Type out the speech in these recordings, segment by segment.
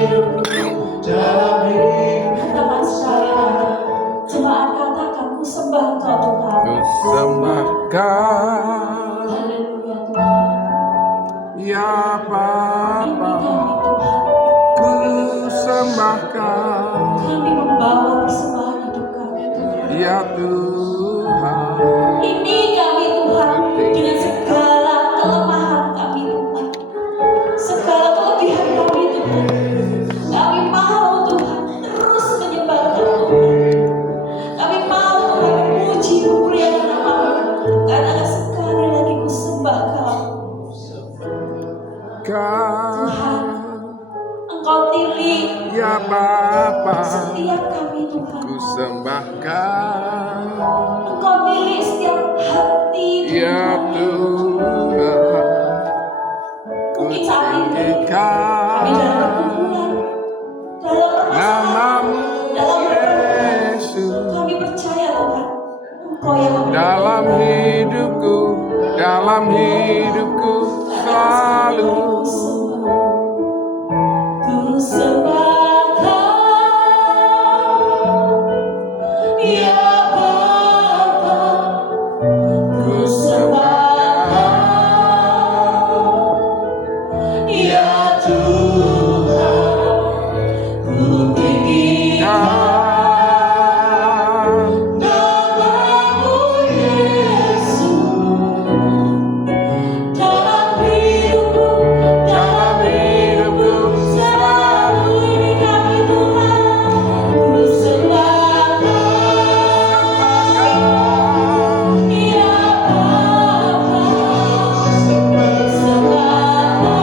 dalam hidup. Katakan sekali, jemaat katakan, ku sembah Engkau Tuhan. Ku sembahkan Haleluya Tuhan. ya Bapa, Ini kami Tuhan. ku sembahkan Kami membawa persembahan hidup kami Tuhan. ya Tuhan. Ini kami Tuhan, dengan segala kelemahan kami Tuhan, segala kelebihan kami Tuhan, kami mau Tuhan terus menyembah Engkau Tuhan. Kami mau Tuhan memuji memuliakan nama-Mu, karena sekali lagi ku sembah Kau Tuhan. Engkau pilih Ya Bapa, setiap kami Tuhan. ku sembahkan Engkau pilih setiap hati ya Tuhan. Tuhan. Ku Mungkin saat ini kami dalam tinggikan pergumulan, dalam permasalahan, namamu dalam pergumulan. Yesus Kami percaya Tuhan, Engkau yang memberi dalam hidupku selalu. ku sembahkan ya Bapa, ku sembahkan ya Tuhan, ku tinggikan namamu Yesus. Dalam hidupku selalu ini kami Tuhan, ku sembahkan ya Bapa, sembahkan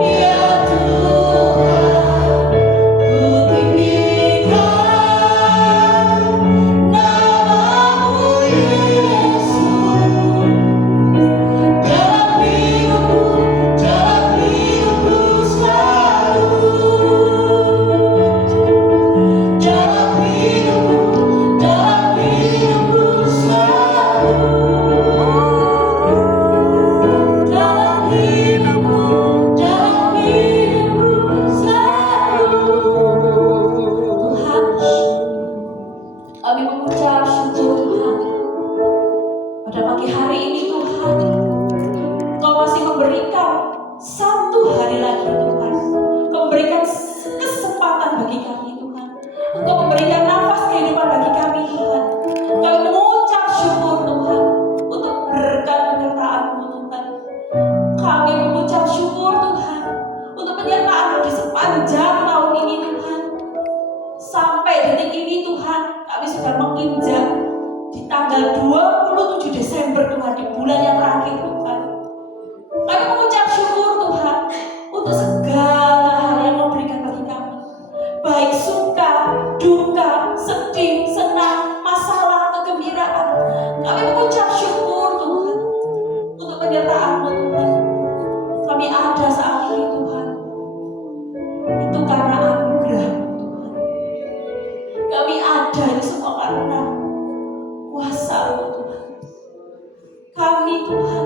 ya Tuhan, ku tinggikan namamu Yesus. Dalam hidupku selalu. Dalam hidupku selalu. Dalam hidupku selalu. Tuhan, kami mengucap syukur Tuhan. Pada pagi hari ini Tuhan, Engkau masih memberikan satu hari lagi Tuhan. Engkau memberikan kesempatan bagi kami Tuhan. Engkau memberikan nafas kehidupan bagi kami Tuhan. Kami mengucap syukur Tuhan untuk berkat penyertaan-Mu Tuhan. Kami mengucap syukur Tuhan untuk penyertaan-Mu di sepanjang tahun ini Tuhan. Sampai detik ini Tuhan, kami sudah menginjak di tanggal 27 Desember Tuhan, di bulan yang terakhir Tuhan. Kami mengucap syukur Tuhan untuk segala hal yang Kau berikan bagi kami, baik suka, duka, sedih, senang, masalah, kegembiraan. Kami mengucap syukur Tuhan untuk penyertaan-Mu Tuhan. Kami ada saat ini Tuhan, itu karena anugerah-Mu Tuhan. Kami ada ini semua karena kuasa-Mu Tuhan. Kami Tuhan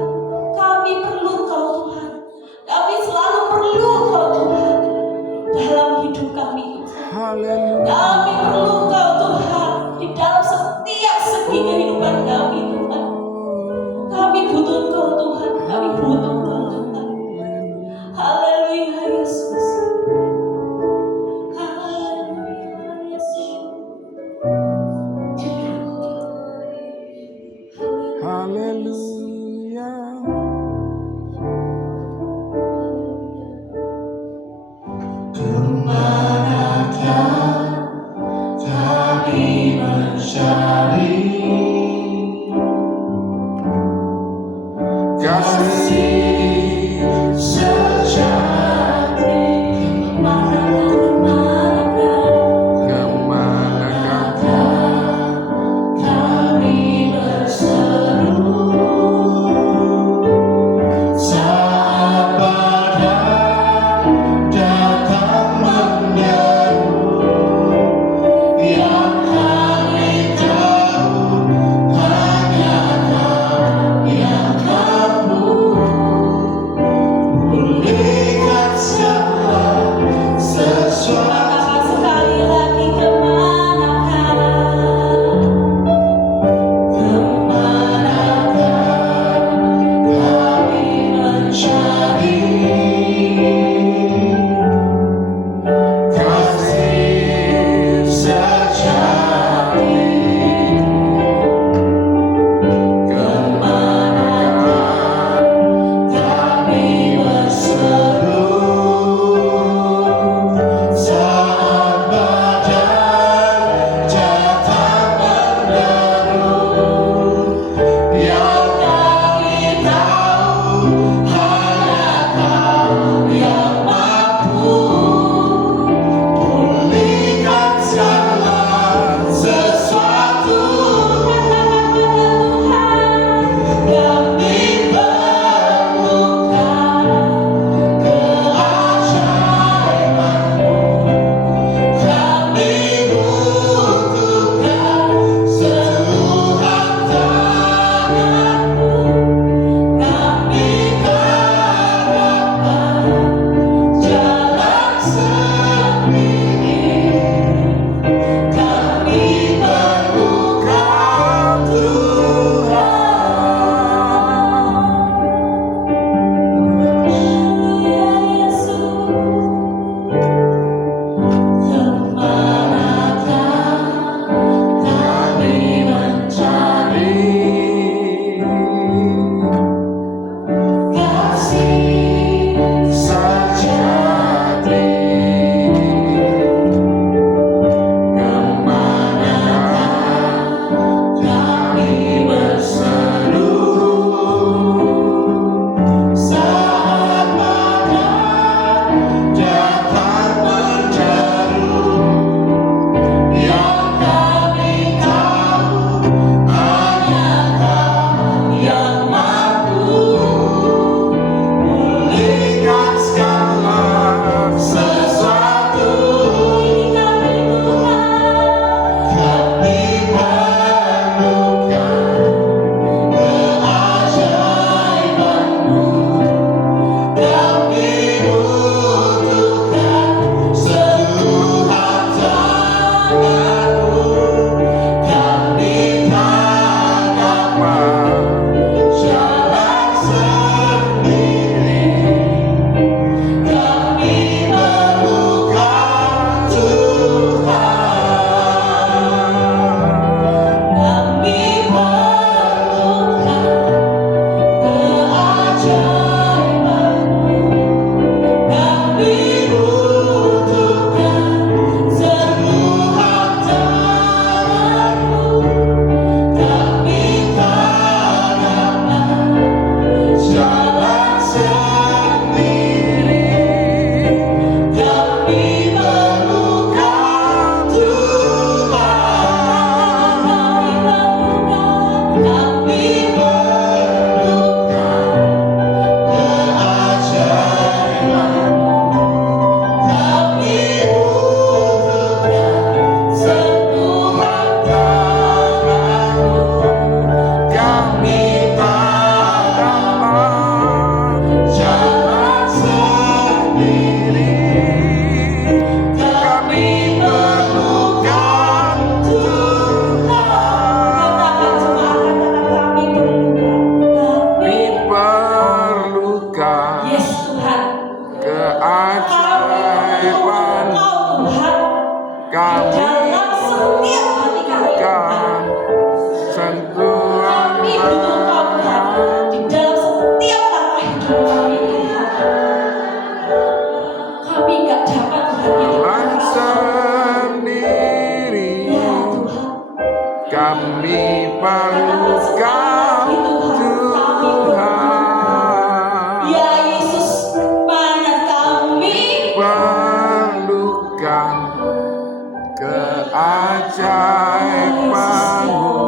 Tuhan. keajaiban Engkau Tuhan. kami Dalam setiap hati kami Tuhan. sentuhan Kami butuh Engkau Tuhan. Di dalam setiap langkah hidup kami Tuhan. Kami gak dapat Tuhan hidup Tuhan tanpa Engkau. sendiri Ya Tuhan. kami perlu Kau Tuhan, Ya Yesus, mana kami perlukan keajaiban-Mu.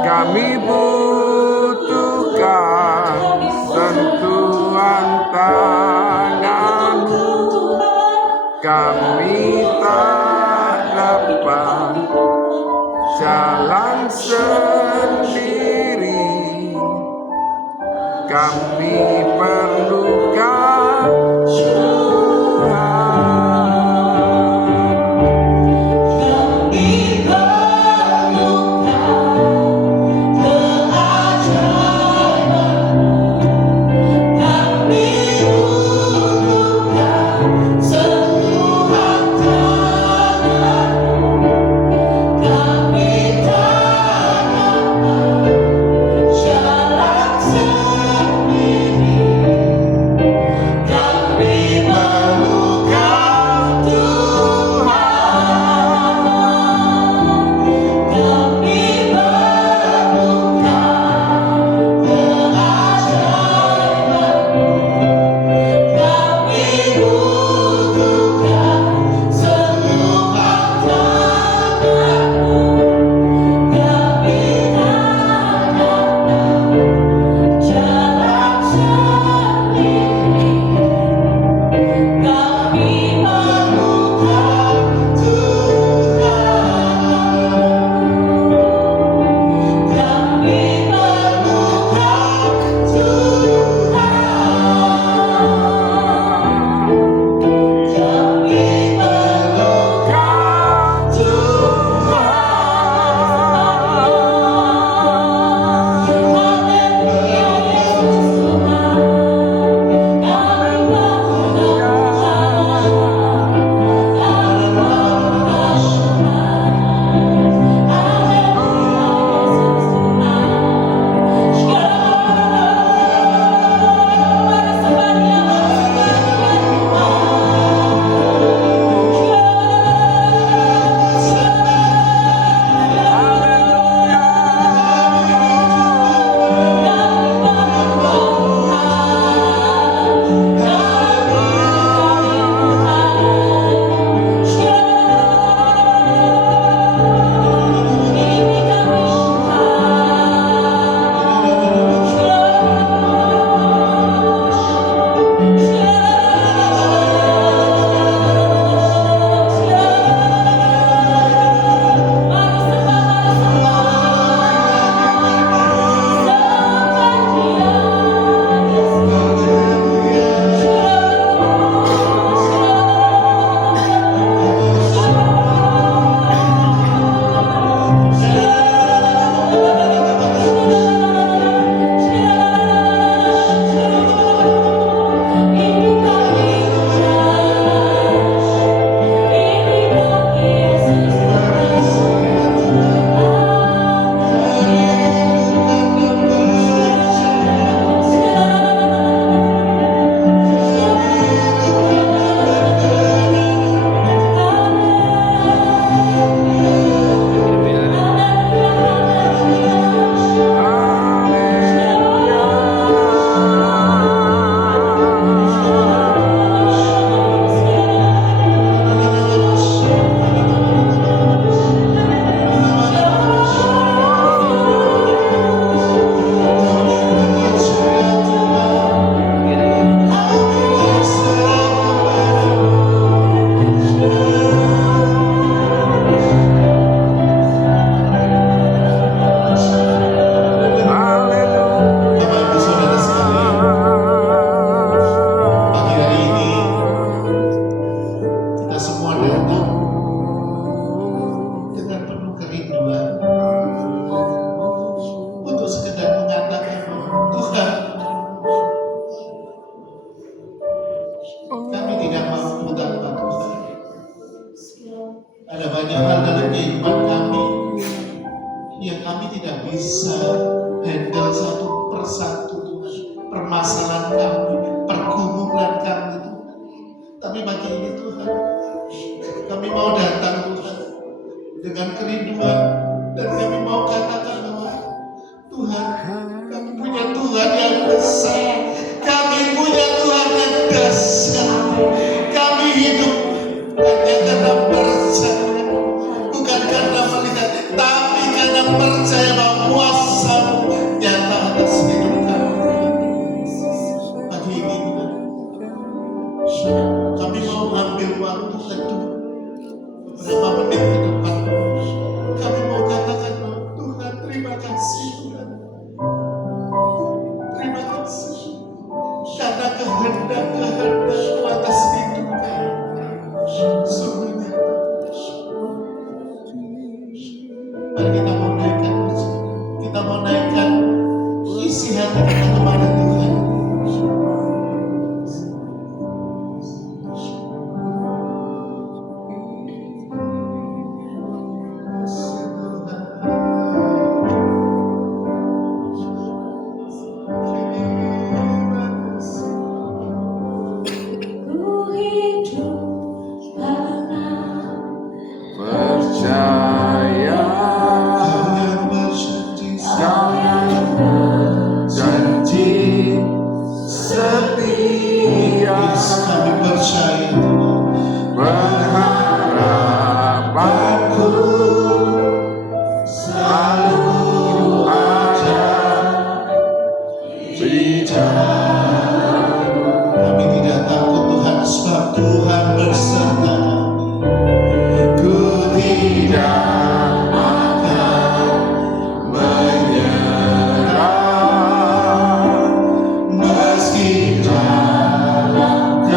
Kami butuhkan sentuhan tangan-Mu. Kami tak dapat jalan sendiri. Kami perlukan Tuhan. Kami tidak mampu tanpa Tuhan. Ada banyak hal dalam kehidupan kami yang kami tidak bisa handle satu persatu Tuhan. Permasalahan kami, pergumulan kami Tuhan. Tapi pagi ini Tuhan, kami mau datang Tuhan dengan kerinduan dan kami mau katakan bahwa Tuhan, kami punya Tuhan yang besar, kami punya Tuhan yang dahsyat. Kami hidup hanya karena percaya, bukan karena melihat, tapi karena percaya bahwa kuasa-Mu nyata atas hidup kami. Pagi ini Tuhan, kami mau ambil waktu teduh beberapa menit ke depan. Kami mau katakan bahwa Tuhan, terima kasih Tuhan. Terima kasih karena kehendak-kehendak-Mu atas hidup kami. Sungguh nyata. Mari kita mau naikkan musik. Kita mau naikkan isi hati kita kepada Tuhan. Ku hidup karena Percaya Kau yang berjanji Kau yang janji setia, kami percaya berharapanku selalu ada di dalam. kami tidak takut Tuhan, sebab Tuhan beserta kami. Ku tidak akan menyerah meski dalam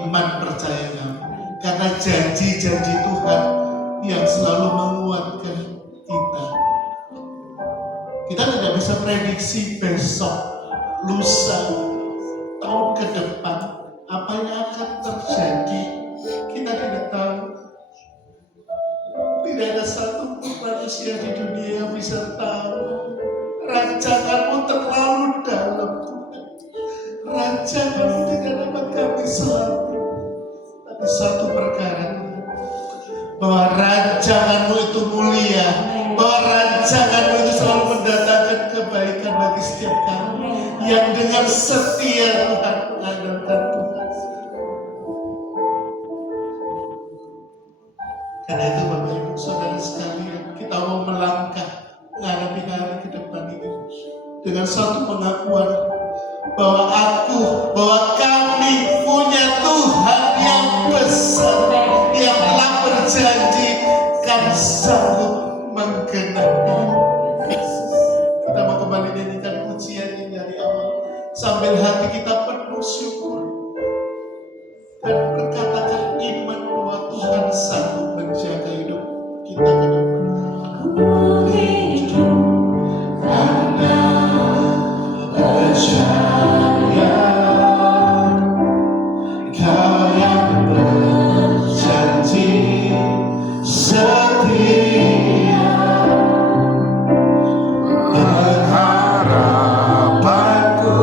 iman percaya kami. Karena janji-janji Tuhan yang selalu menguatkan kita. Kita tidak bisa prediksi besok, lusa, tahun ke depan apa yang akan terjadi. Kita tidak tahu. Tidak ada satu manusia di dunia yang bisa tahu. Rancanganmu terlalu dalam, Tuhan. Rancanganmu tidak dapat kami selami. Tapi satu perkara, bahwa rancanganmu itu mulia, bahwa rancanganmu itu selalu mendatangkan kebaikan bagi setiap kami yang dengan setia Tuhan mengandalkan Tuhan. Karena itu Bapak Ibu Saudara sekalian, kita mau melangkah menghadapi hari ke depan ini dengan satu pengakuan bahwa kami punya Tuhan yang besar, yang telah berjanji kan sanggup menggenapi. Kita mau kembali nyanyikan pujian ini dari awal sambil hati kita penuh syukur dan berkatakan iman bahwa Tuhan sanggup menjaga hidup kita ke depan. Karena percaya Kau yang berjanji setia, harapanku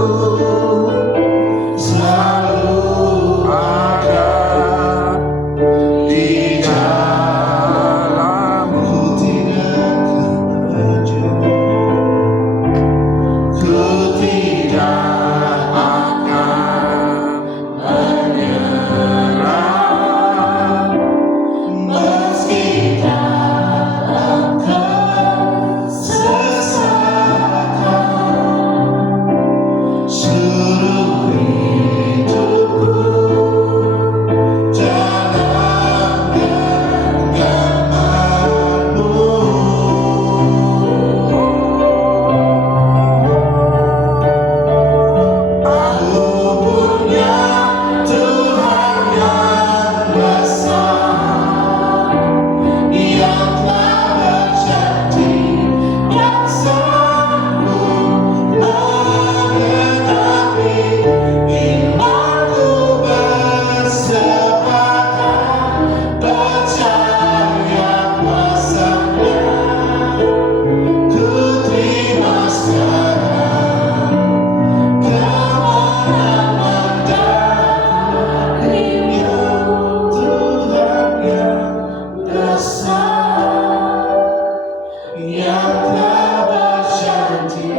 selalu ada di dalammu. tidak akan Ku tidak akan menyerah meski dalam kesesakan, seluruh hidupku dalam genggamanmu. Aku punya Tuhan yang besar, yang telah berjanji yang sanggup menggenapi. Imanku bersepakat percaya kuasa-Nya. Ku terima sekarang kemenangan darinya, Tuhan yang besar, yang telah berjanji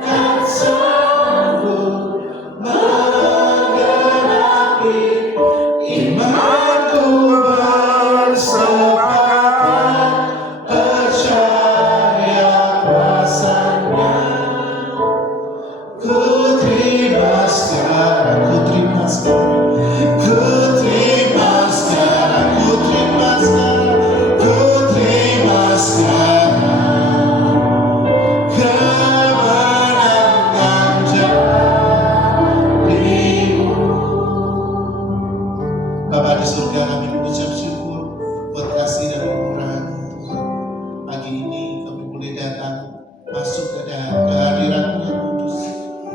kan sanggup menggenapi. Imanku bersepakat percaya kuasa-Nya. Ku terima sekarang, ku terima sekarang, ku terima sekarang, ku terima sekarang, ku terima sekarang kemenangan darimu. Bapa di surga, kami mengucap syukur buat kasih dan kemurahan Tuhan. Pagi ini kami boleh datang masuk ke kehadiran-Mu yang kudus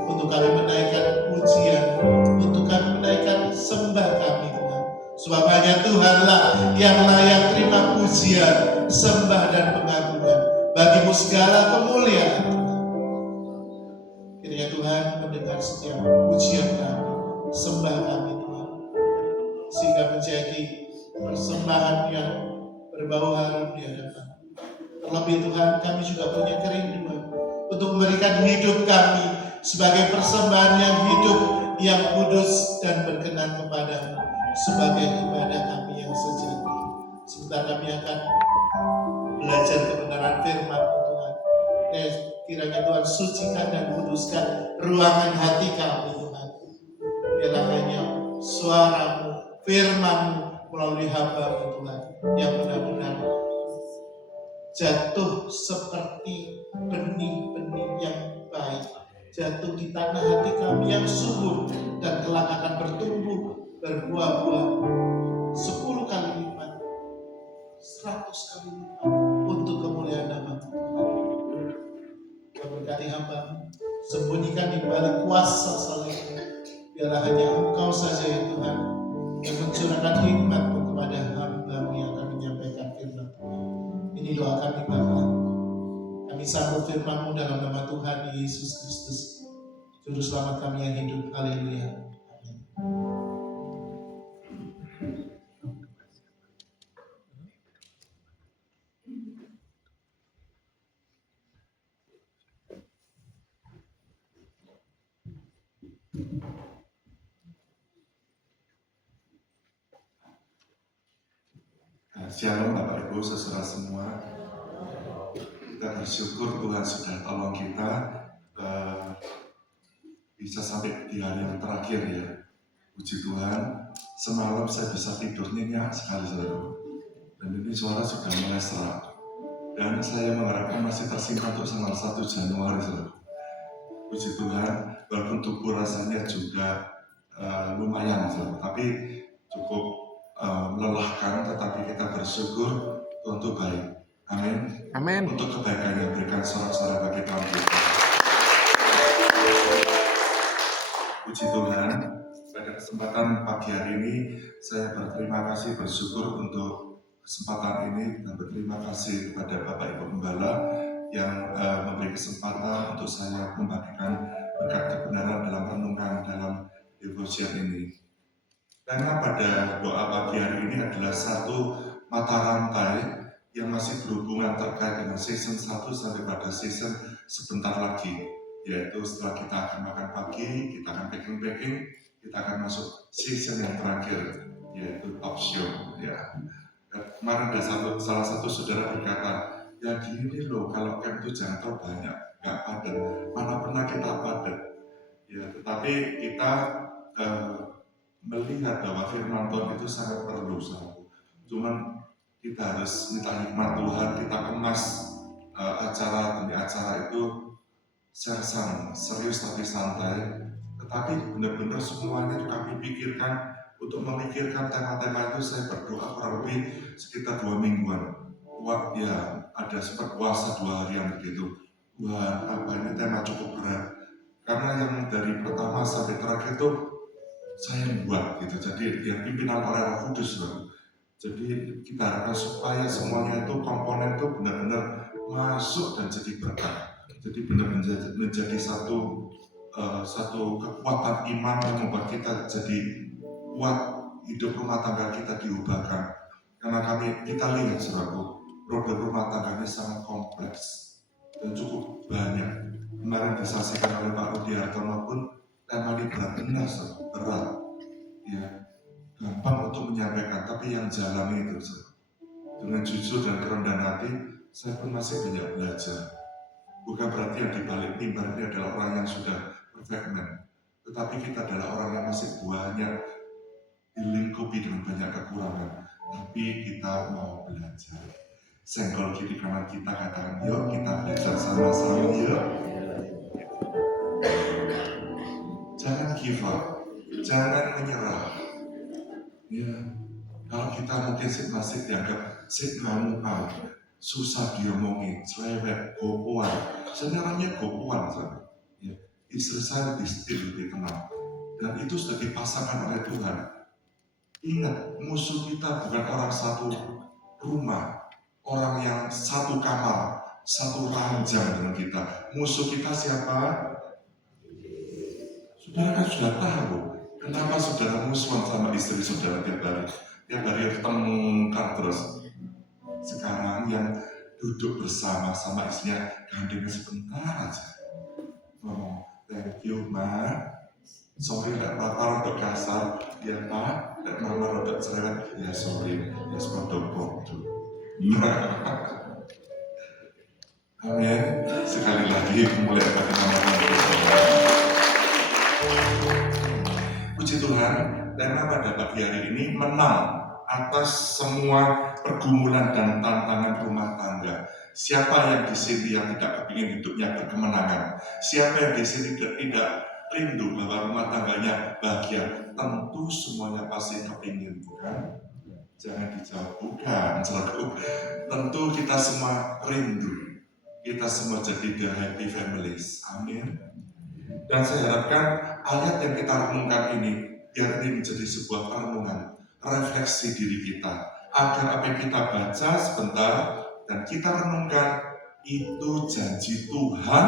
untuk kami menaikkan pujian, untuk kami menaikkan sembah kami Tuhan. Sebab hanya Tuhanlah yang layak terima pujian, sembah dan pengagungan. Bagi-Mu segala kemuliaan Tuhan. Kiranya Tuhan mendengar setiap pujian kami, sembah kami Tuhan, sehingga menjadi persembahan yang berbau harum di hadapan. Terlebih Tuhan, kami juga punya kerinduan untuk memberikan hidup kami sebagai persembahan yang hidup, yang kudus dan berkenan kepada-Mu sebagai ibadah kami yang sejati. Sebentar kami akan belajar kebenaran firman-Mu Tuhan. Kiranya Tuhan sucikan dan kuduskan ruangan hati kami Tuhan. Biarlah hanya suara-Mu, firman-Mu melalui hamba-Mu Tuhan yang benar-benar jatuh seperti benih-benih yang baik, jatuh di tanah hati kami yang subur dan kelak akan bertumbuh berbuah-buah 10 kali lipat, 100 kali lipat untuk kemuliaan nama Tuhan. Berkati hamba, sembunyikan di balik kuasa salibmu, biarlah hanya Engkau saja ya Tuhan yang mencurahkan hikmat-Mu kepada hamba-Mu yang akan menyampaikan firman Tuhan. Ini doa kami Bapa. Kami sambut firman-Mu dalam nama Tuhan Yesus Kristus, Juru Selamat kami yang hidup. Haleluya. Amin. Shalom Bapak Ibu, saudara semua. Kita bersyukur Tuhan sudah tolong kita bisa sampai di hari yang terakhir ya. Puji Tuhan, semalam saya bisa tidur nyenyak sekali saudara. Dan ini suara sudah mulai serak. Dan saya mengharapkan masih tersimpan untuk tanggal 1 Januari saudara. Puji Tuhan, walaupun tubuh rasanya juga lumayan saudara, tapi cukup melelahkan, tetapi kita bersyukur untuk baik. Amin. Amin. Untuk kebaikan yang berikan sorak-sorai bagi kaum kita. Puji Tuhan, pada kesempatan pagi hari ini saya berterima kasih, bersyukur untuk kesempatan ini, dan berterima kasih kepada Bapak Ibu Gembala yang memberi kesempatan untuk saya membagikan berkat kebenaran dalam renungan dalam devotion ini. Karena pada doa pagi hari ini adalah satu mata rantai yang masih berhubungan terkait dengan season 1 sampai pada season sebentar lagi, yaitu setelah kita akan makan pagi, kita akan packing, kita akan masuk season yang terakhir, yaitu talk show. Ya. Kemarin ada salah satu saudara berkata, ya gini loh, kalau camp itu jangan terlalu banyak, nggak padat, mana pernah kita padat. Ya, tetapi kita melihat bahwa firman Tuhan itu sangat perlu satu. Cuman kita harus minta hikmat Tuhan, kita kemas acara demi acara itu sersan, serius tapi santai. Tetapi benar-benar semuanya itu kami pikirkan. Untuk memikirkan tema-tema itu saya berdoa kurang lebih sekitar 2 mingguan. Wah ya, ada sempat puasa 2 harian begitu. Wah, apa ini tema cukup berat. Karena yang dari pertama sampai terakhir itu saya yang buat gitu, jadi yang pimpinan oleh Roh Kudus loh. Jadi kita harapkan supaya semuanya itu komponen itu benar-benar masuk dan jadi berkat. Jadi benar-benar menjadi satu kekuatan iman yang membuat kita jadi kuat, hidup rumah tangga kita diubahkan. Karena kita lihat saudaraku, problem rumah tangga ini sangat kompleks dan cukup banyak. Kemarin disaksikan oleh Pak Rudi Hartono pun tema ini berat, ya, gampang untuk menyampaikan, tapi yang jalan itu dengan jujur dan kerendahan hati, saya pun masih banyak belajar. Bukan berarti yang dibalik mimbar ini adalah orang yang sudah perfect man, tetapi kita adalah orang yang masih banyak dilingkupi dengan banyak kekurangan, tapi kita mau belajar. Senggol kiri kanan kita, katakan yuk kita belajar sama-sama yuk. Jangan give up, jangan menyerah. Ya, kalau kita mungkin masih dianggap ngamukan, susah diomongin, cerewet, gopoan. Sebenarnya gopoan, ya. Istri saya lebih setir, lebih tenang, dan itu sudah dipasangkan oleh Tuhan. Ingat, musuh kita bukan orang satu rumah, orang yang satu kamar, satu ranjang dengan kita. Musuh kita siapa? Saudara kan sudah tahu kenapa saudara musuhan sama istri saudara tiap hari tengkar terus. Sekarang yang duduk bersama sama istrinya gandengnya sebentar aja. Ngomong, thank you ma, sorry tidak papa untuk kasar, ya pak, tidak mama untuk cerewet, ya sorry, ya sepotong bodoh. Amin. Sekali lagi mulai pada nama Tuhan. Puji Tuhan, tema pada pagi hari ini menang atas semua pergumulan dan tantangan rumah tangga. Siapa yang di sini yang tidak kepingin hidupnya berkemenangan? Siapa yang di sini tidak rindu bahwa rumah tangganya bahagia? tentu semuanya pasti kepingin, bukan? Jangan dijawab, bukan, saudaraku. Tentu kita semua rindu, kita semua jadi the happy families, amin. Dan saya harapkan ayat yang kita renungkan ini, biar ini menjadi sebuah renungan, refleksi diri kita, agar apa yang kita baca sebentar dan kita renungkan, itu janji Tuhan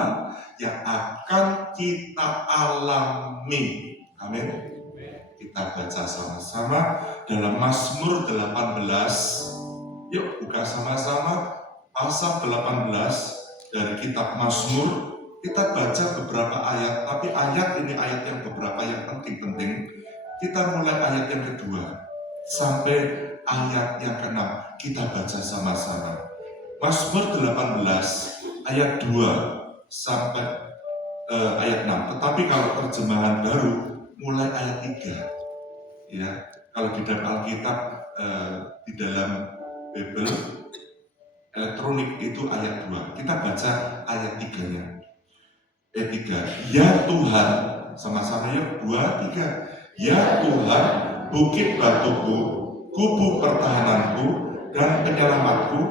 yang akan kita alami. Amin. Kita baca sama-sama dalam Mazmur 18. Yuk buka sama-sama pasal 18 dari kitab Mazmur. Kita baca beberapa ayat, tapi ayat ini ayat yang beberapa yang penting-penting. Kita mulai ayat yang kedua sampai ayat yang ke-6. Kita baca sama-sama. Mazmur 18 ayat 2 sampai ayat 6. Tetapi kalau terjemahan baru mulai ayat 3. Ya, kalau di dalam Alkitab di dalam Bible elektronik itu ayat 2. Kita baca ayat 3-nya. Ayat 3. Ya Tuhan, sama-sama yuk 2, 3. Ya Tuhan, bukit batuku, kubu pertahananku dan penyelamatku,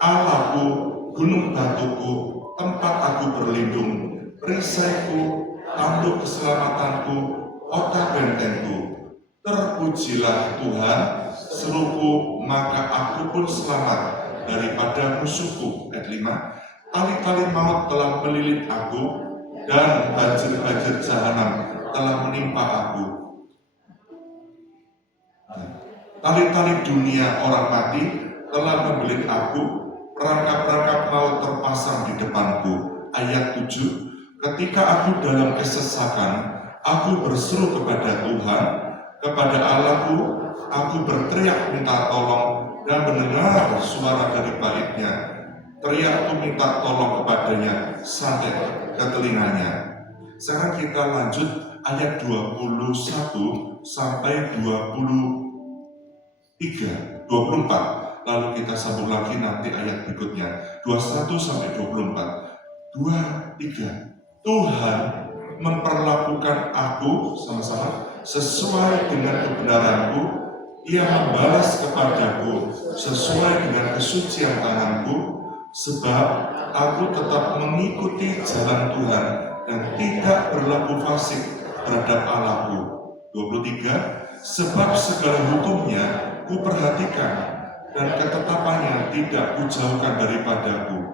Allahku, gunung batuku, tempat aku berlindung, perisaiku, tanduk keselamatanku, kota bentengku. Terpujilah Tuhan, seruku, maka aku pun selamat daripada musuhku. Ayat 5. Tali-tali maut telah melilit aku, dan banjir-banjir jahanam telah menimpa aku. Tali-tali dunia orang mati telah membelit aku, perangkap-perangkap maut terpasang di depanku. Ayat 7. Ketika aku dalam kesesakan, aku berseru kepada Tuhan, kepada Allahku, aku berteriak minta tolong dan mendengar suara dari baitnya. Teriakku minta tolong kepadanya sampai ke telinganya. Sekarang kita lanjut ayat 21 sampai 24. Lalu kita sambung lagi nanti ayat berikutnya 21 sampai 24. 2, 3. Tuhan memperlakukan aku sama-sama sesuai dengan kebenaranku. Ia membalas kepadaku sesuai dengan kesucian tanganku, sebab aku tetap mengikuti jalan Tuhan dan tidak berlaku fasik terhadap Allahku. 23. Sebab segala hukumnya kuperhatikan dan ketetapannya tidak kujauhkan daripadaku.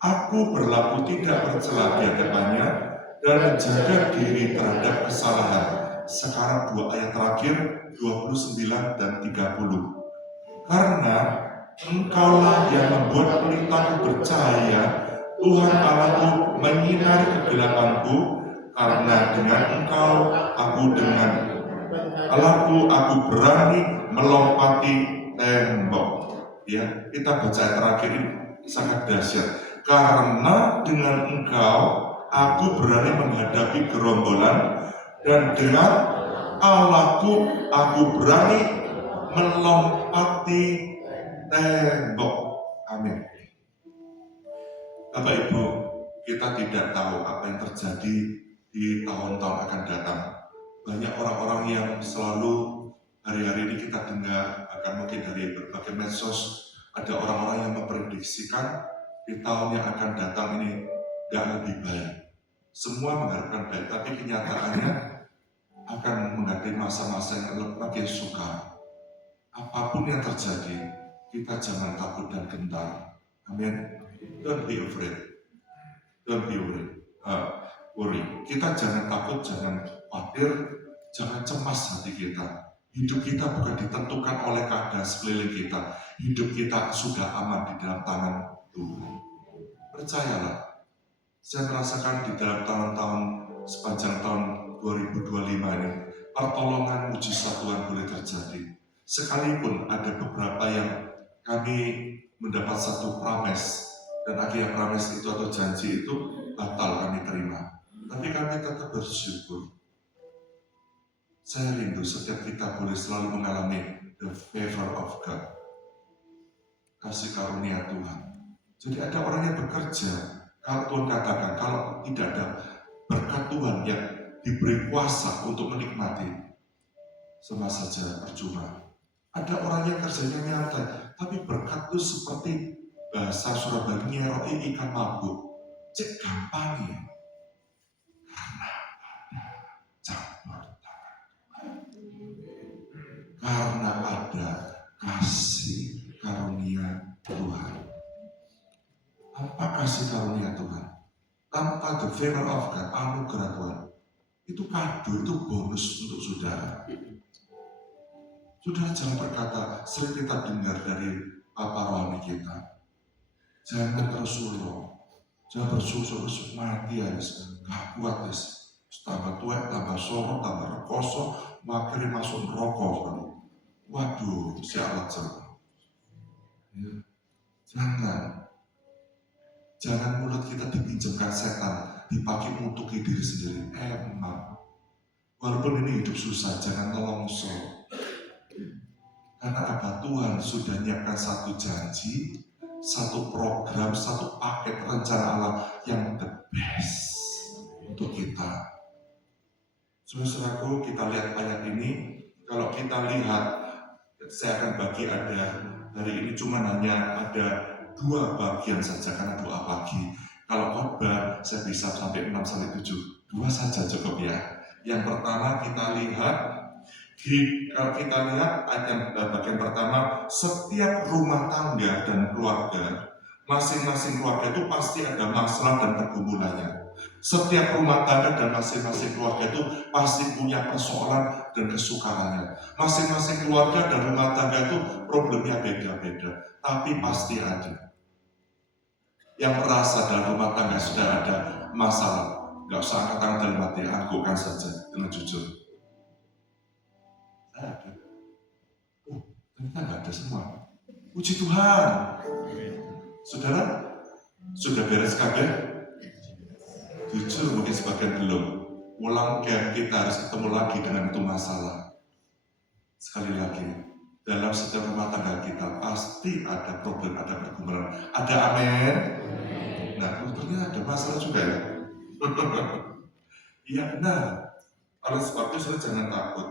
Aku berlaku tidak bercela di hadapannya dan menjaga diri terhadap kesalahan. Sekarang 2 ayat terakhir 29 dan 30. Karena Engkaulah yang membuat pelitaku bercahaya, Tuhan Allahku menyinari kegelapanku, karena dengan Engkau aku berani melompati tembok. Ya, kita baca terakhir ini sangat dahsyat. Karena dengan Engkau aku berani menghadapi gerombolan, dan dengan Allahku aku berani melompati tembok. Amin. Bapak Ibu, kita tidak tahu apa yang terjadi di tahun-tahun akan datang. Banyak orang-orang yang selalu hari-hari ini kita dengar, bahkan mungkin dari berbagai medsos, ada orang-orang yang memprediksikan di tahun yang akan datang ini gak lebih baik. Semua mengharapkan baik, tapi kenyataannya akan menghadapi masa-masa yang lebih sukar. Apapun yang terjadi, kita jangan takut dan gentar. Amin. Don't be afraid. Don't be worry. Kita jangan takut, jangan khawatir, jangan cemas hati kita. Hidup kita bukan ditentukan oleh keadaan sekeliling kita. Hidup kita sudah aman di dalam tangan Tuhan. Percayalah. Saya merasakan di dalam tahun-tahun sepanjang tahun 2025 ini, pertolongan mujizat Tuhan boleh terjadi. Sekalipun ada beberapa yang kami mendapat satu prames, dan akhirnya prames itu atau janji itu batal kami terima. Tapi kami tetap bersyukur. Saya rindu setiap kita boleh selalu mengalami the favor of God, kasih karunia Tuhan. Jadi ada orang yang bekerja, kalau Tuhan katakan, kalau tidak ada berkat Tuhan yang diberi kuasa untuk menikmati, sama saja percuma. Ada orang yang kerjanya nyantai, tapi berkat itu seperti bahasa Surabaya ngeroi ikan mabuk. Cek gampang ya, karena campur tangan. Karena ada kasih karunia Tuhan. Apa kasih karunia Tuhan? Tanpa the favor of God, anugerah Tuhan, itu kado, itu bonus untuk saudara. Saudara jangan berkata, sering kita dengar dari Papa rohani kita, jangan tersulung, jangan bersusul mati habis, gak kuat habis, tambah tua, tambah sorot, tambah rekoso, makin masuk rokok. Waduh, sialat cerah. Ya. Jangan mulut kita dipinjamkan setan, dipakai untuk diri sendiri. Emang, walaupun ini hidup susah, jangan nelongso. Karena apa? Tuhan sudah menyiapkan satu janji, satu program, satu paket rencana Allah yang the best untuk kita. Saudaraku, kita lihat ayat ini. Kalau kita lihat, saya akan bagi ada hari ini cuma hanya ada 2 bagian saja karena doa pagi. Kalau khotbah saya bisa sampai 6 sampai 7. 2 saja cukup ya. Yang pertama kita lihat kalau kita lihat ayat bagian pertama, setiap rumah tangga dan keluarga, masing-masing keluarga itu pasti ada masalah dan pergumulannya. Setiap rumah tangga dan masing-masing keluarga itu pasti punya persoalan dan kesukarannya. Masing-masing keluarga dan rumah tangga itu problemnya beda-beda, tapi pasti ada. Yang merasa dalam rumah tangga sudah ada masalah, nggak usah angkat tangan dalam hati, anggukan saja dengan jujur. Ada. Oh, ternyata nggak ada semua. Puji Tuhan. Saudara, sudah beres kabeh? Jujur mungkin sebagian belum. Ulang kita harus ketemu lagi dengan itu masalah. Sekali lagi, dalam setiap rumah tangga kita pasti ada problem, ada pergumulan. Ada amin? Nah, ternyata ada masalah juga ya. Iya benar. Oleh sebab itu saudara jangan takut.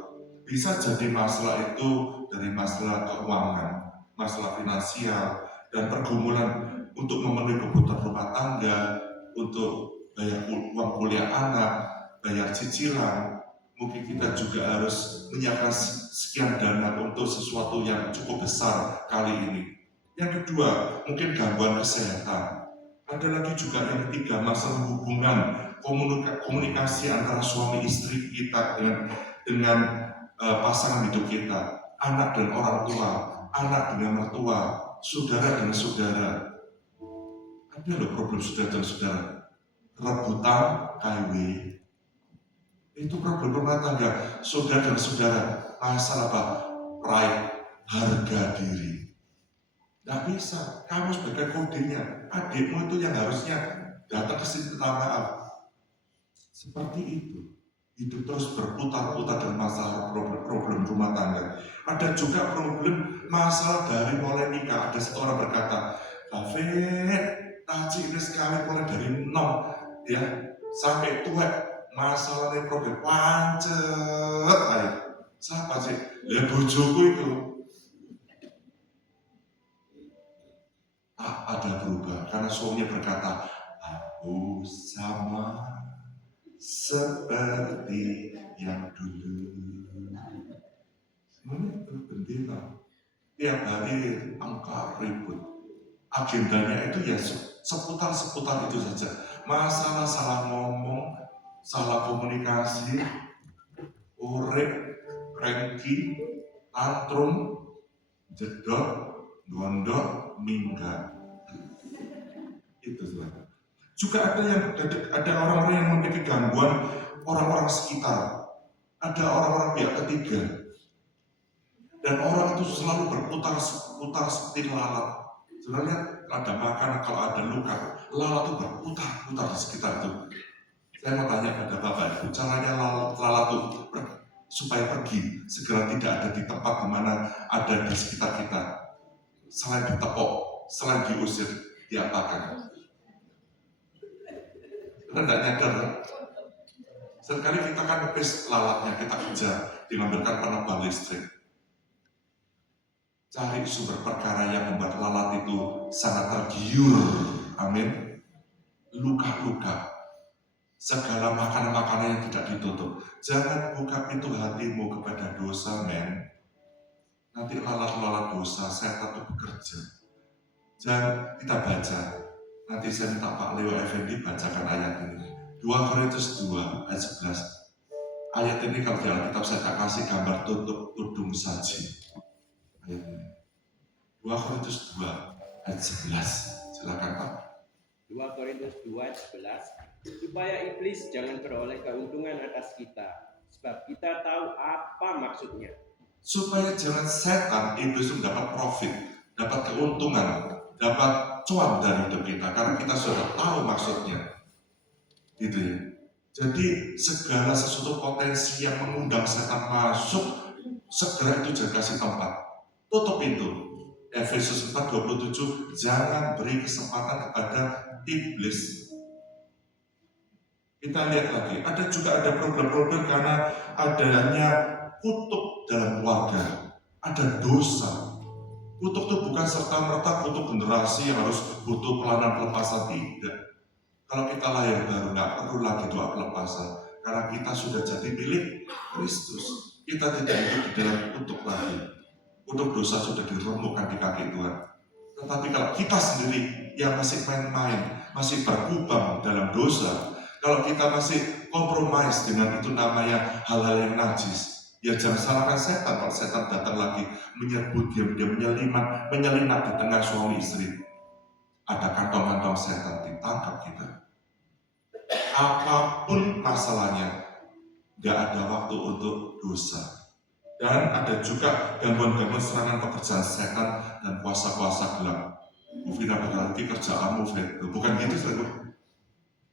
Bisa jadi masalah itu dari masalah keuangan, masalah finansial, dan pergumulan untuk memenuhi kebutuhan rumah tangga, untuk bayar uang kuliah anak, bayar cicilan. Mungkin kita juga harus menyiapkan sekian dana untuk sesuatu yang cukup besar kali ini. Yang kedua, mungkin gangguan kesehatan. Ada lagi juga yang ketiga, masalah hubungan, komunikasi antara suami istri kita dengan pasangan hidup kita, anak dan orang tua, anak dengan mertua, saudara dengan saudara. Ada loh problem saudara dan saudara. Rebutan KW. Itu problem rumah tangga, saudara dan saudara. Masalah apa? Pride, harga diri. Tidak bisa, kamu sebagai kodenya, adikmu itu yang harusnya datang ke sini minta maaf. Seperti itu. Hidup terus berputar-putar dengan masalah problem rumah tangga. Ada juga problem masalah dari mulai nikah. Ada satu orang berkata, David, taji ini sekali mulai dari 0 ya sampai tua, masalahnya problem pancet aja. Siapa sih? Ya bojoku itu. Tak ada berubah karena suaminya berkata, aku sama seperti yang dulu. Itu bendera. Tiap hari angka ribut. Agendanya itu ya seputar itu saja. Masalah salah ngomong, salah komunikasi, urip, cranky, tantrum, jedot, gondok, minggat. Itu saja. Juga ada orang-orang yang memiliki gangguan orang-orang sekitar. Ada orang-orang pihak ketiga. Dan orang itu selalu berputar seperti lalat. Sebenarnya ada makanan, kalau ada luka, lalat itu berputar-putar di sekitar itu. Saya mau tanya pada Bapak Ibu, caranya lalat itu supaya pergi, segera tidak ada di tempat di mana ada di sekitar kita. Selain ditepok, selain diusir, diapakan? Kita tidak nyadar. Seringkali kita kan nepis lalatnya, kita kejar. diambilkan penebal listrik. Cari sumber perkara yang membuat lalat itu sangat tergiur. Amin. Luka-luka. Segala makanan-makanan yang tidak ditutup. Jangan buka pintu hatimu kepada dosa, men. Nanti lalat-lalat dosa, setan itu bekerja. Jangan kita baca. Nanti saya minta Pak Leo Effendi bacakan ayat ini. 2 Korintus 2 ayat 11. Ayat ini kalau di Alkitab saya tak kasih gambar tutup tudung saji. Ayat ini. 2 Korintus 2 ayat 11. Silakan Pak. 2 Korintus 2 ayat 11, supaya iblis jangan beroleh keuntungan atas kita, sebab kita tahu apa maksudnya. Supaya jangan setan, iblis itu dapat profit, dapat keuntungan, dapat cuan dari hidup kita, karena kita sudah tahu maksudnya. Gitu ya. Jadi segala sesuatu potensi yang mengundang setan masuk, segera itu jangan kasih tempat. Tutup pintu. Efesus 4:27, jangan beri kesempatan kepada iblis. Kita lihat lagi, ada problem-problem karena adanya kutuk dalam keluarga, ada dosa. Kutuk itu bukan serta-merta kutuk generasi yang harus butuh pelayanan pelepasan, tidak. Kalau kita lahir baru, nggak perlu lagi doa pelepasan, karena kita sudah jadi milik Kristus. Kita tidak hidup di dalam kutuk lagi. Kutuk dosa sudah diremukkan di kaki Tuhan. Tetapi kalau kita sendiri yang masih main-main, masih berkubang dalam dosa, kalau kita masih kompromis dengan itu namanya hal-hal yang najis, ya jangan salahkan setan. Kalau setan datang lagi menyerbu diam-diam, menyelinap di tengah suami istri, ada kantong-kantong setan ditangkap kita. Apapun masalahnya, gak ada waktu untuk dosa. Dan ada juga gangguan-gangguan serangan pekerjaan setan dan kuasa-kuasa gelap. Mufina berarti kerjaanmu, bukan gitu saudara.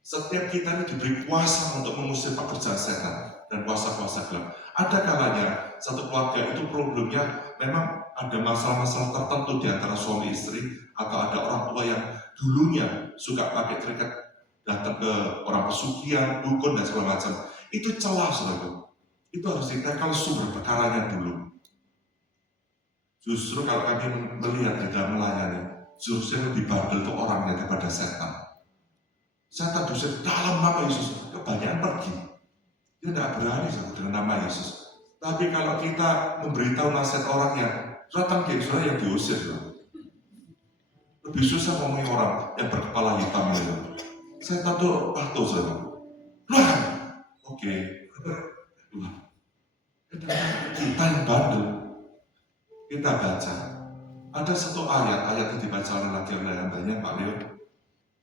Setiap kita ini diberi kuasa untuk mengusir pekerjaan setan dan kuasa-kuasa gelap. Ada kalanya satu keluarga itu problemnya memang ada masalah-masalah tertentu di antara suami istri, atau ada orang tua yang dulunya suka pakai terikat datang ke orang pesugihan, dukun dan segala macam. Itu celah saudara. Itu harus ditekel sumber perkaranya dulu. Justru kalau kami melihat di dalam melayani, justru lebih bandel itu orangnya daripada setan. Setan dosa dalam nama Yesus, kebanyakan pergi. Dia tidak berani dengan nama Yesus. Tapi kalau kita memberitahu nasihat orangnya, datang ke Israel yang diusir. Lebih susah ngomongin orang yang berkepala hitam itu. Setan itu patuh saja. Oke. Kita yang bandel. Kita baca. Ada satu ayat yang dibaca oleh latihan banyak Pak Leo.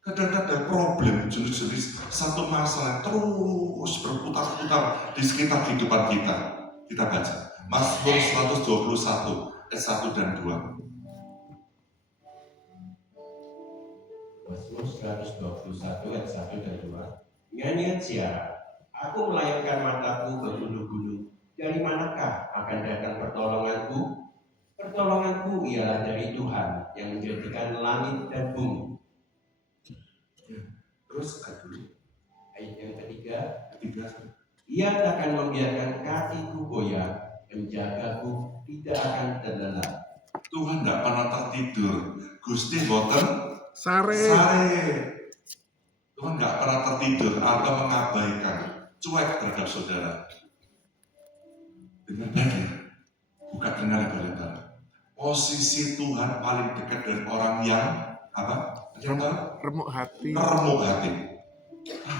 Kadang-kadang problem jenis-jenis satu masalah terus berputar-putar di sekitar kehidupan kita. Kita baca. Mazmur 121 ayat 1 dan 2. Mazmur 121 ayat 1 dan 2. Nyanyian siara, aku melayangkan mataku ke gunung-gunung. Dari manakah akan datang pertolonganku? Pertolonganku ialah dari Tuhan yang menjadikan langit dan bumi. Terus Ayat yang ketiga, Ia takkan membiarkan kakiku goyah, menjagaku tidak akan terlelap. Tuhan tidak pernah tertidur. Gusti boten Sare. Tuhan tidak pernah tertidur atau mengabaikan, cuek terhadap saudara. Dengar baik ya, bukan dengar lebar-lebar. Posisi Tuhan paling dekat dari orang yang apa? Yang Remuk hati. remuk hati.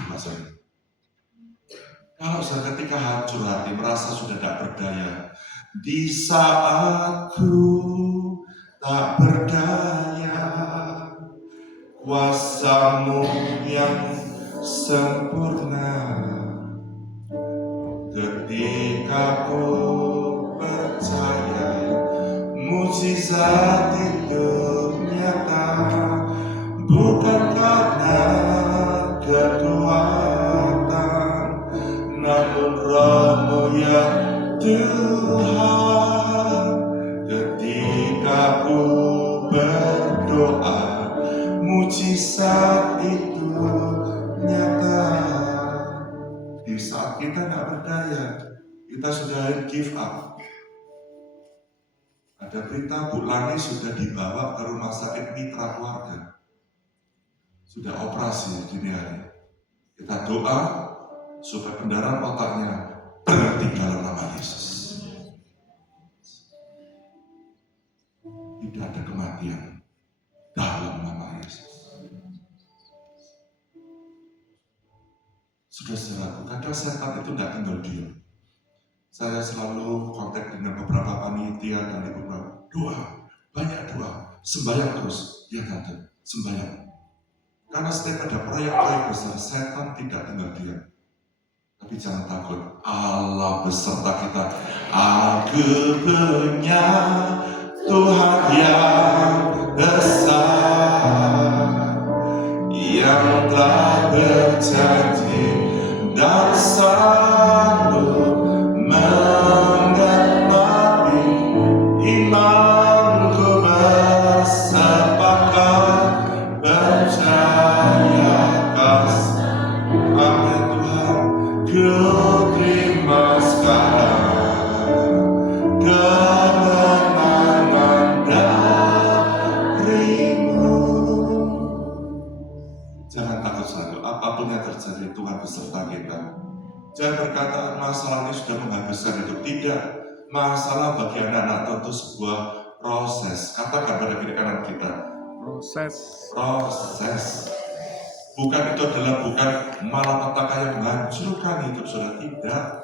Maksudnya, kalau saya ketika hancur hati, merasa sudah tidak berdaya, di saat ku tak berdaya, kuasa-Mu yang sempurna, ketika ku percaya mukjizat itu nyata, bukan karena kekuatan, namun Roh-Mu ya Tuhan. Ketika ku berdoa, mukjizat itu nyata. Di saat kita nggak berdaya, kita sudah give Ada berita Bu Lani sudah dibawa ke rumah sakit Mitra Keluarga. Sudah operasi dini hari. Kita doa supaya pendarahan otaknya berhenti dalam nama Yesus. Tidak ada kematian dalam nama Yesus. Saudara-saudaraku, kadang setan itu tidak tinggal diam. Saya selalu kontak dengan beberapa panitia dan beberapa doa, banyak doa, sembahyang terus, ya tante, sembahyang. Karena setiap ada proyek-proyek besar, setan tidak tinggal diam. Tapi jangan takut, Allah beserta kita. Aku punya Tuhan yang besar, yang telah berjanji dan sanggup menggenapi imanku bersepakat percaya kasih. Amin Tuhan, ku terima sekarang kemenangan darimu. Jangan takut selalu, apapun yang terjadi Tuhan beserta kita. Jangan berkata masalah ini sudah menghabiskan hidup. Tidak, masalah bagi anak-anak tentu sebuah proses. Katakan pada kiri kanan kita, proses. Bukan itu adalah bukan malapetaka yang menghancurkan hidup saudara, tidak.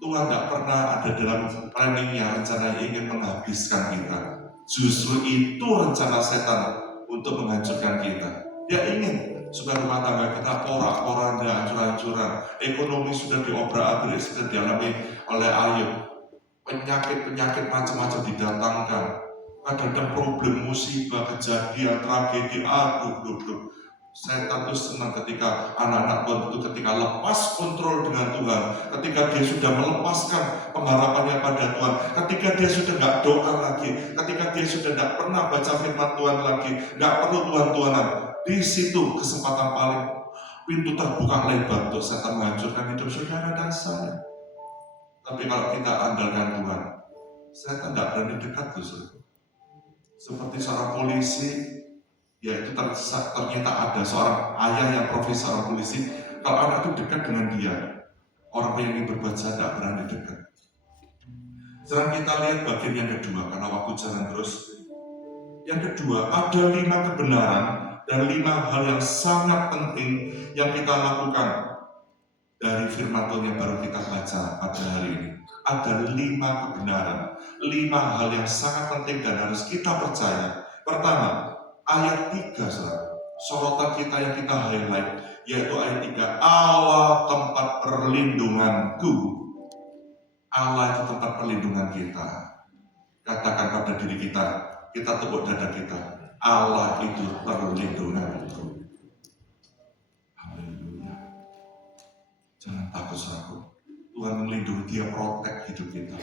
Tuhan tidak pernah ada dalam planningnya rencana yang ingin menghabiskan kita. Justru itu rencana setan untuk menghancurkan kita. Dia ingin supaya rumah tangga kita porak-poranda, hancur-hancuran. Ekonomi sudah diobrak-abrik, sudah dialami oleh Ayub. Penyakit-penyakit macam-macam didatangkan. Kadang-kadang problem, musibah, kejadian, tragedi, aduh. Setan itu senang ketika anak-anak Tuhan itu ketika lepas kontrol dengan Tuhan, ketika dia sudah melepaskan pengharapannya pada Tuhan, ketika dia sudah nggak doa lagi, ketika dia sudah nggak pernah baca firman Tuhan lagi, nggak perlu Tuhan-Tuhanan. Di situ kesempatan paling pintu terbuka lebar untuk setan menghancurkan hidup saudara dan saya. Tapi kalau kita andalkan Tuhan, setan tidak berani dekat tuh. Seperti seorang polisi, yaitu ternyata ada seorang ayah yang profesi seorang polisi. Kalau anak itu dekat dengan dia, orang yang ingin berbuat jahat tidak berani dekat. Sekarang kita lihat bagian yang kedua, karena waktu jalan terus. Yang kedua, ada 5 kebenaran dan 5 hal yang sangat penting yang kita lakukan dari firman Tuhan yang baru kita baca pada hari ini. Ada 5 kebenaran, 5 hal yang sangat penting dan harus kita percaya. Pertama, ayat 3, sorotan kita yang kita highlight, yaitu ayat 3, Allah tempat perlindunganku. Allah itu tempat perlindungan kita. Katakan pada diri kita tepuk dada kita, Allah itu perlindunganku. Haleluya. Jangan takut saudaraku, Tuhan melindungi, dia protek hidup kita.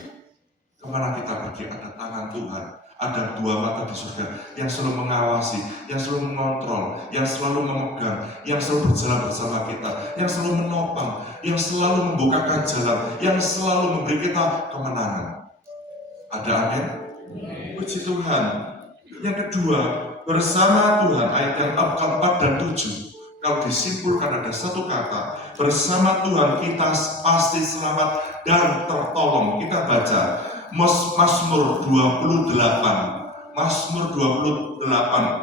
Kemana kita pergi ada tangan Tuhan. Ada 2 mata di surga yang selalu mengawasi, yang selalu mengontrol, yang selalu memegang, yang selalu berjalan bersama kita, yang selalu menopang, yang selalu membukakan jalan, yang selalu memberi kita kemenangan. Ada amin? Puji Tuhan. Yang kedua, bersama Tuhan, ayat yang keempat dan 7. Kalau disimpulkan ada satu kata, bersama Tuhan kita pasti selamat dan tertolong. Kita baca Mazmur 28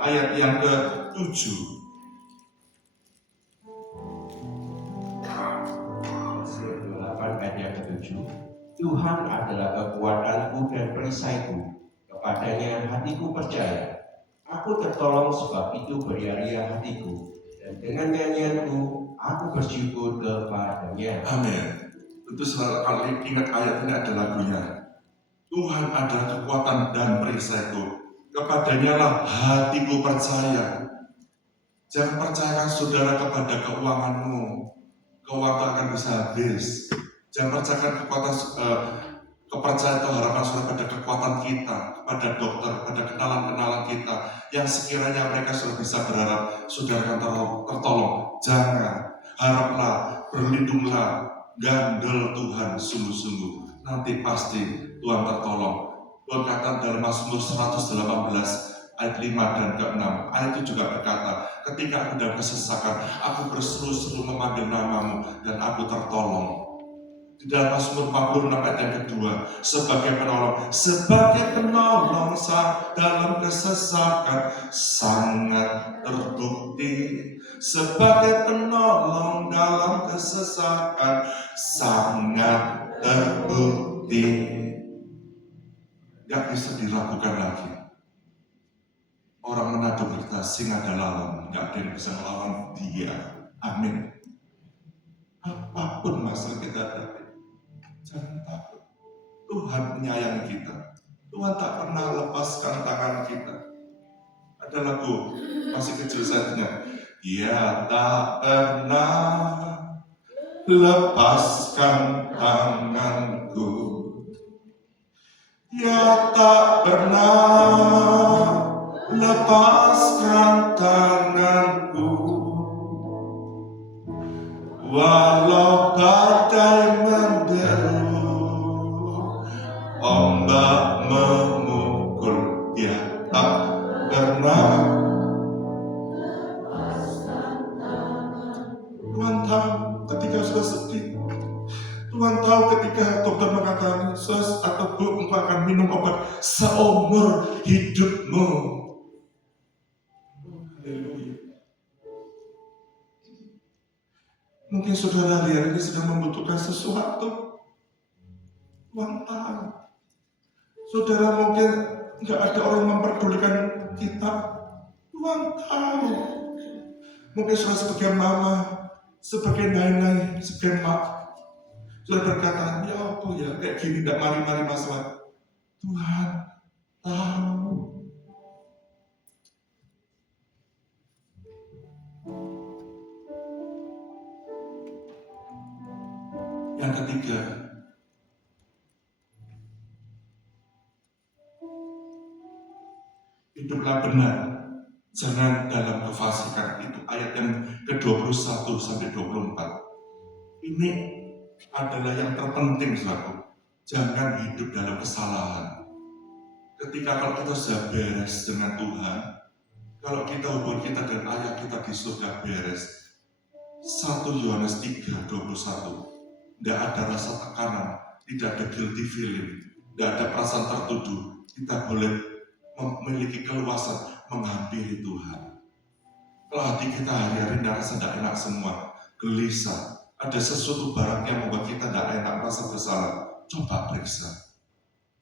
ayat yang ke-7. Mazmur 28 ayat yang ke-7. Tuhan adalah kekuatanku dan perisaiku, kepadanya hatiku percaya. Aku tertolong sebab itu beria-ria hatiku, dan dengan nyanyianku aku bersyukur kepadanya. Amin. Tentu selalu ingat ayat ini ada lagunya. Tuhan adalah kekuatan dan perisaiku, kepadanya lah hatiku percaya. Jangan percayakan saudara kepada keuanganmu, keuangan akan bisa habis. Jangan percayakan kepercayaan atau harapan saudara pada kekuatan kita, pada dokter, pada kenalan-kenalan kita, yang sekiranya mereka sudah bisa berharap saudara akan tertolong. Jangan, haraplah, berlindunglah, gandel Tuhan sungguh-sungguh. Nanti pasti Tuhan tertolong. Tuhan kata dalam Mazmur 118 ayat 5 dan ke-6, ayat itu juga berkata, ketika aku dalam kesesakan, aku berseru-seru memanggil namamu dan aku tertolong. Di dalam Mazmur 46 ayat yang kedua, sebagai penolong dalam kesesakan sangat terbukti. Sebagai penolong dalam kesesakan sangat terbukti. Gak bisa diragukan lagi. Orang Manado berkata, singa ada lawan, gak ada yang bisa melawan dia. Amin. Apapun masalah kita hadapi, jangan takut. Tuhan menyayangi kita. Tuhan tak pernah lepaskan tangan kita. Ada lagu masih kecil saja. Dia tak pernah lepaskan tanganku. Dia tak pernah lepaskan tanganku. Walau badai menderu, ombak memukul, dia tak pernah. Tuhan tahu ketika sudah sedih. Tuhan tahu ketika dokter mengatakan, "Sus atau Bu, engkau akan minum obat seumur hidupmu." Haleluya. Mungkin saudara hari ini sedang membutuhkan sesuatu. Tuhan tahu. Saudara mungkin nggak ada orang yang memperdulikan kita. Tuhan tahu. Mungkin saudara sebagai mama, sebagai nenek, sebagai mak, saudara berkata, ya apa ya, kayak gini tidak mari-mari masalah. Tuhan tahu. Yang ketiga, hiduplah benar, jangan dalam kefasikan. Itu ayat yang ke-21 sampai 24. Ini adalah yang terpenting, saudaraku. Jangan hidup dalam kesalahan. Ketika kalau kita sudah beres dengan Tuhan, kalau kita hubungan kita dan ayah kita di surga beres, 1 Yohanes 3:21, tidak ada rasa tekanan, tidak ada guilty feeling, tidak ada perasaan tertuduh. Kita boleh memiliki keluasan menghampiri Tuhan. Kalau hati kita hari-hari tidak enak semua, gelisah, ada sesuatu barang yang membuat kita tidak enak, merasa bersalah, coba periksa.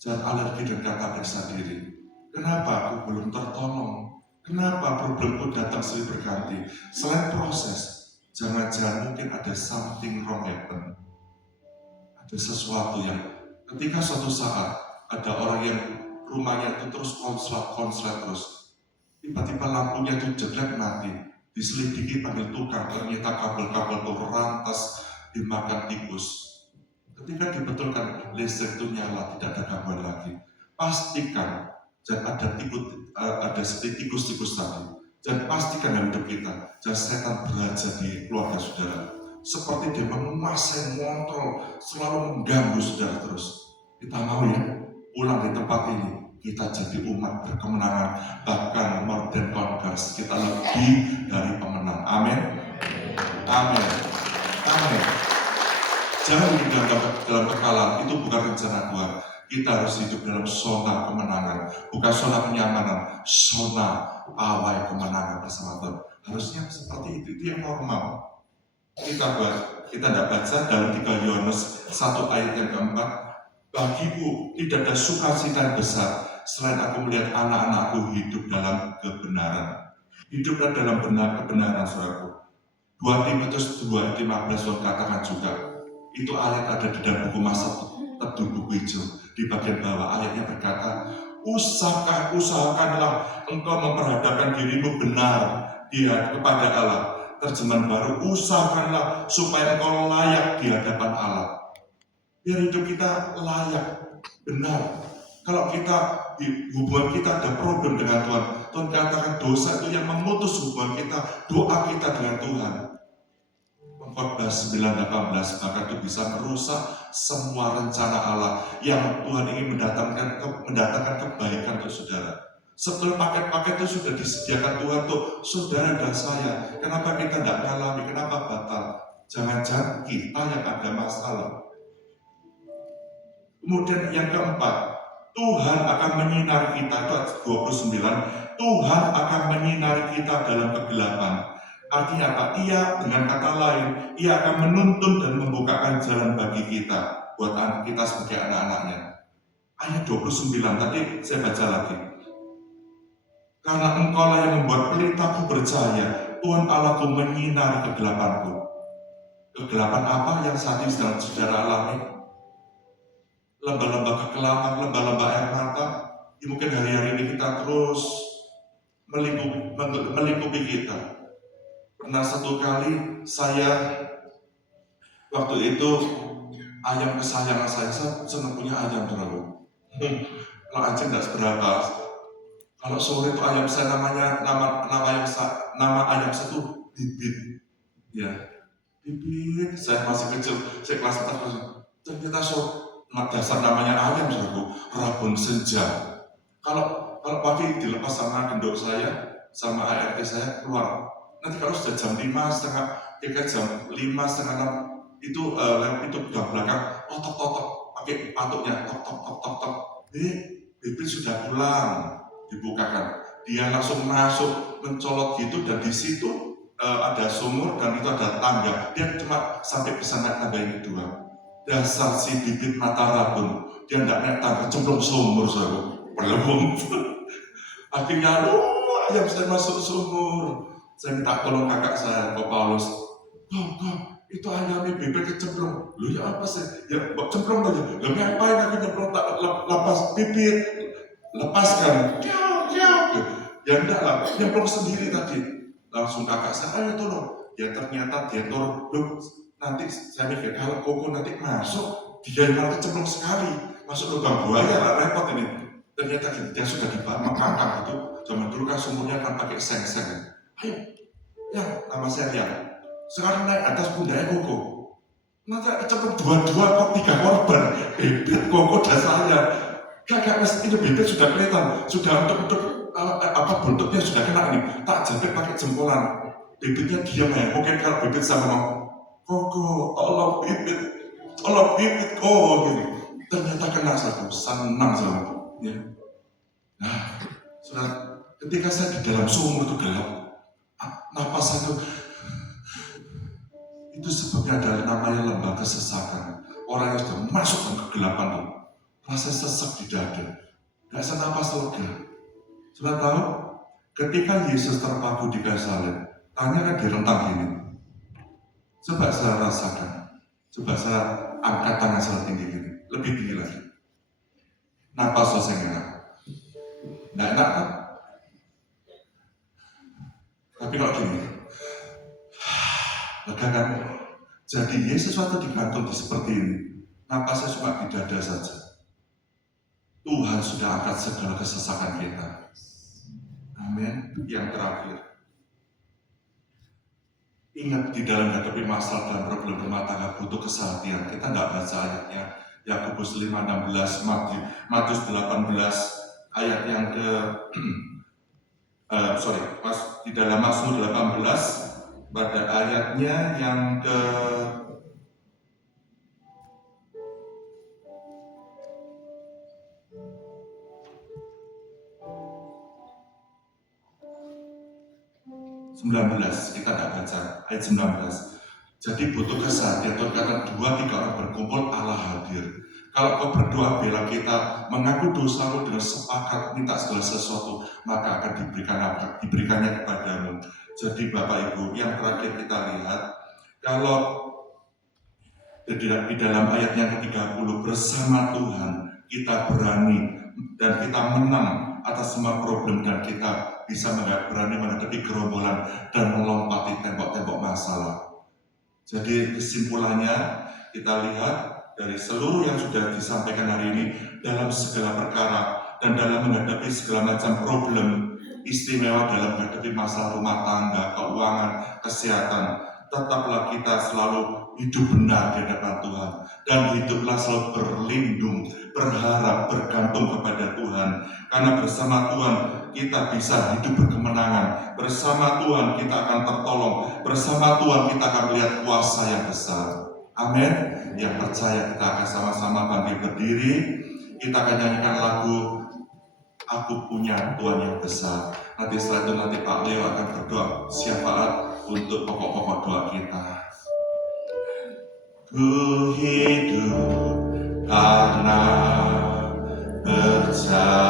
Jangan alergi dan kata periksa diri. Kenapa aku belum tertolong? Kenapa problemku datang silih berganti? Selain proses, jangan-jangan mungkin ada something wrong happen. Ada sesuatu yang ketika suatu saat ada orang yang rumahnya itu terus konslet terus, tiba-tiba lampunya itu jelek mati, diselidiki panggil tukang, ternyata kabel-kabel itu rantas dimakan tikus. Ketika dibetulkan listrik itu nyala, tidak ada gangguan lagi. Pastikan jangan ada seperti tikus-tikus tadi. Dan pastikan dalam hidup kita, jangan setan beraja di keluarga saudara. Seperti dia menguasai, mengontrol, selalu mengganggu saudara terus. Kita mau ya, pulang di tempat ini, kita jadi umat berkemenangan, bahkan more than conquerors, kita lebih dari pemenang. Amin. Amin. Amin. Jangan hidup dalam kekalahan, itu bukan rencana Tuhan. Kita harus hidup dalam zona kemenangan, bukan zona kenyamanan, zona pawai kemenangan bersama Tuhan. Harusnya seperti itu yang normal. Kita tidak baca dalam 3 Yohanes 1 ayat yang keempat, bagiku tidak ada sukacita yang besar selain aku melihat anak-anakku hidup dalam kebenaran. Hiduplah dalam kebenaran, saudaraku. 2 Timotius 2:15 katakan juga, itu ayat ada di dalam buku Masa Teduh buku hijau. Di bagian bawah ayatnya berkata, usahakanlah engkau memperhadapkan dirimu benar kepada Allah. Terjemahan baru, usahakanlah supaya engkau layak di hadapan Allah. Biar hidup kita layak, benar. Kalau hubungan kita ada problem dengan Tuhan, Tuhan katakan dosa itu yang memutus hubungan kita, doa kita dengan Tuhan. Khotbah 9:18 bahkan itu bisa merusak semua rencana Allah yang Tuhan ingin mendatangkan kebaikan untuk saudara. Setelah paket-paket itu sudah disediakan Tuhan untuk saudara dan saya. Kenapa kita tidak mengalami? Kenapa batal? Jangan-jangan kita yang ada masalah. Kemudian yang keempat, Tuhan akan menyinari kita. Itu ayat 29. Tuhan akan menyinari kita dalam kegelapan. Artinya apa? Ia, dengan kata lain, Ia akan menuntun dan membukakan jalan bagi kita, buat kita sebagai anak-anaknya. Ayat 29 tadi saya baca lagi. Karena Engkaulah yang membuat pelitaku bercahaya, Tuhan Allahku menyinari kegelapanku. Kegelapan apa yang saat ini sedang saudara alami? Lembah-lembah kekelaman, lembah-lembah air mata, yang mungkin hari-hari ini kita terus melingkupi kita. Pernah satu kali saya, waktu itu ayam kesayangan saya senang punya ayam terlalu. Kalau anjing tidak seberapa. Kalau sore itu ayam saya nama ayam saya itu Bibit. Ya, Bibit. Saya masih kecil, saya kelas 4. Ternyata dasar namanya ayam saudaraku, Rabun Senja. Kalau pagi dilepas sama gendok saya, sama ART saya keluar. Nanti kalau sudah jam 5:30, jam 5:30 itu udah belakang, tok pakai patuknya, tok. Bibit sudah pulang, dibukakan. Dia langsung masuk, mencolot gitu, dan di situ ada sumur dan itu ada tangga. Dia cuma sampai bisa naik tangga ini doang. Dasar si Bibit mata rabun, dia tidak naik tangga, cemplung sumur, saudara. Belum. Akhirnya, ayam saya masuk sumur. Saya minta tolong kakak saya, Pak Paulus. Kok, itu ayamnya Bibit kecemplung. Lu ya apa sih? Ya, cemplung aja. Lu ngapain aku nyemplung, tak lepas Bibit? Lepaskan. Ya enggak lah, nyemplung sendiri tadi. Langsung kakak saya, ayo tolong. Ya ternyata dia turun. Nanti saya mikir, kalau Koko nanti masuk, dia malah kecemplung sekali. Masuk lubang buaya lah, repot ini. Ternyata dia sudah mengangkat itu. Zaman dulu kan sumurnya kan pakai seng-seng. Ayo, ya nama saya Rian. Sekarang naik atas pundaknya Koko. Nanti kecemplung dua-dua kok 3 korban. Bibit, Koko, dan saya. Kakak mas itu Bibit sudah kelihatan, sudah untuk buntutnya sudah kena ini. Tak jepit pakai jempolan. Bibitnya diam ya. Mungkin kalau Bibit sama ngomong, Koko, tolong Bibit, Koko, gitu. Ternyata kena satu, senang sama. Ya. Nah, saudara, ketika saya di dalam sumur itu gelap, napas saya itu sebabnya adalah namanya lembah kesesakan. Orang yang sudah masuk dalam kegelapan itu, rasa sesak di dada, nggak bisa napas lega. Saudara tahu, ketika Yesus terpaku di kayu salib, tangannya kan direntang gini. Coba saya rasakan, coba saya angkat tangan saya tinggi gini, lebih tinggi lagi. Napas saya enak. Nggak enak kan? Tapi kalau gini, lega kan? Jadi Yesus waktu digantung seperti ini, napasnya cuma di dada saja. Tuhan sudah angkat segala kesesakan kita. Amin. Yang terakhir, ingat di dalam menghadapi masalah dan problem rumah tangga butuh kesehatian. Kita tidak baca ayatnya. Yakobus 5:16, Matius 18 ayat yang ke di dalam Mazmur 18 pada ayatnya yang ke 19, kita tidak baca ayat 19. Jadi butuh kesehatan. Tuhan kata 2-3 orang berkumpul, Allah hadir. Kalau kau berdoa bela kita, mengaku dosamu dengan sepakat minta segala sesuatu, maka akan diberikannya kepadamu. Jadi Bapak Ibu, yang terakhir kita lihat, kalau di dalam ayat yang ke-30, bersama Tuhan kita berani dan kita menang atas semua problem, dan kita bisa berani menghadapi gerombolan dan melompati tembok-tembok masalah. Jadi kesimpulannya kita lihat dari seluruh yang sudah disampaikan hari ini, dalam segala perkara dan dalam menghadapi segala macam problem, istimewa dalam menghadapi masalah rumah tangga, keuangan, kesehatan, tetaplah kita selalu hidup benar di hadapan Tuhan. Dan hiduplah selalu berlindung, berharap, bergantung kepada Tuhan. Karena bersama Tuhan kita bisa hidup berkemenangan. Bersama Tuhan kita akan tertolong. Bersama Tuhan kita akan melihat kuasa yang besar. Amin. Yang percaya kita akan sama-sama bangkit berdiri. Kita akan nyanyikan lagu Aku Punya Tuhan Yang Besar. Nanti setelah itu nanti Pak Leo akan berdoa syafaat untuk pokok-pokok doa kita. Ku hidup karena percaya